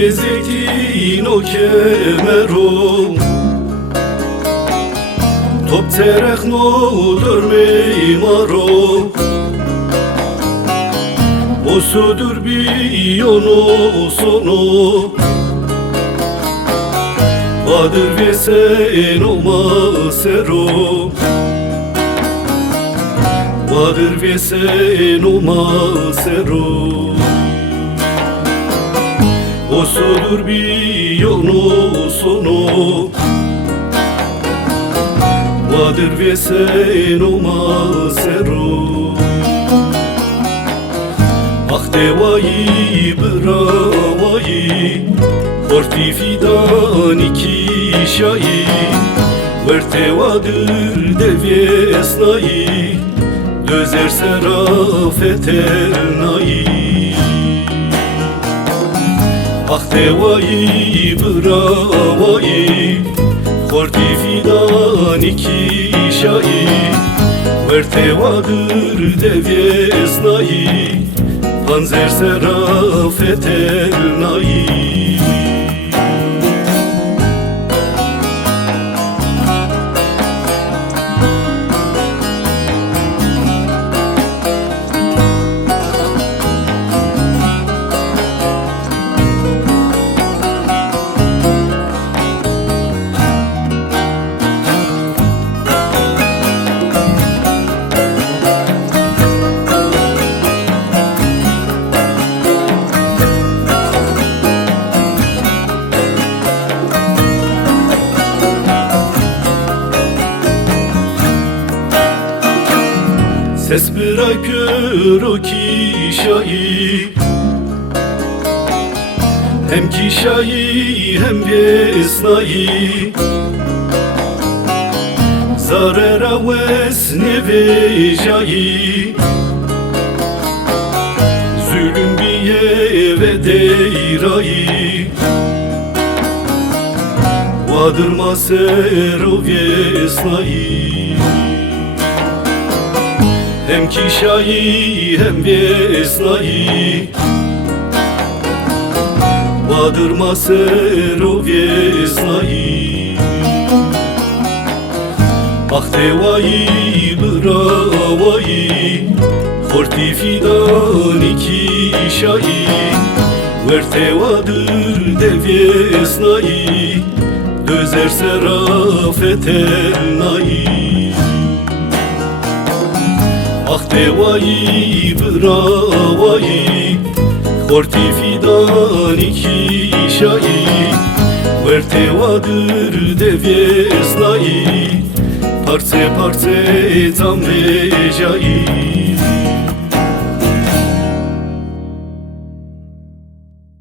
Yezekin o kemerum Top terek no dörmey maro O sudur bir yonu sonu Vadır ve sen olma serum Vadır ve sen olma serum O sudur bir yolu sonu Vadır ve sen olma serum Ah devayı bıravayı Horti fidan iki şayı Vertevadır devesnayı Dözer serafet ernayı Ah devayı bıravayı Horti fidan iki şayı Vertevadır devesnayı Panzer serafet ernayı Ses bırakır o kişayı Hem kişayı hem vesnayı Zarera vesne vecayı Zulüm biye ve deyrayı Vadırma ser o vesnayı Hem kişayı hem vesnayı Vadırma ser o vesnayı Ah devayı bıravayı Horti fidan iki şayı Vertevadır devesnayı Dözer serafet ernayı Ah devayı bıravayı Horti fidan iki şayı Vertevadır devesnayı Parça parça tam vecayı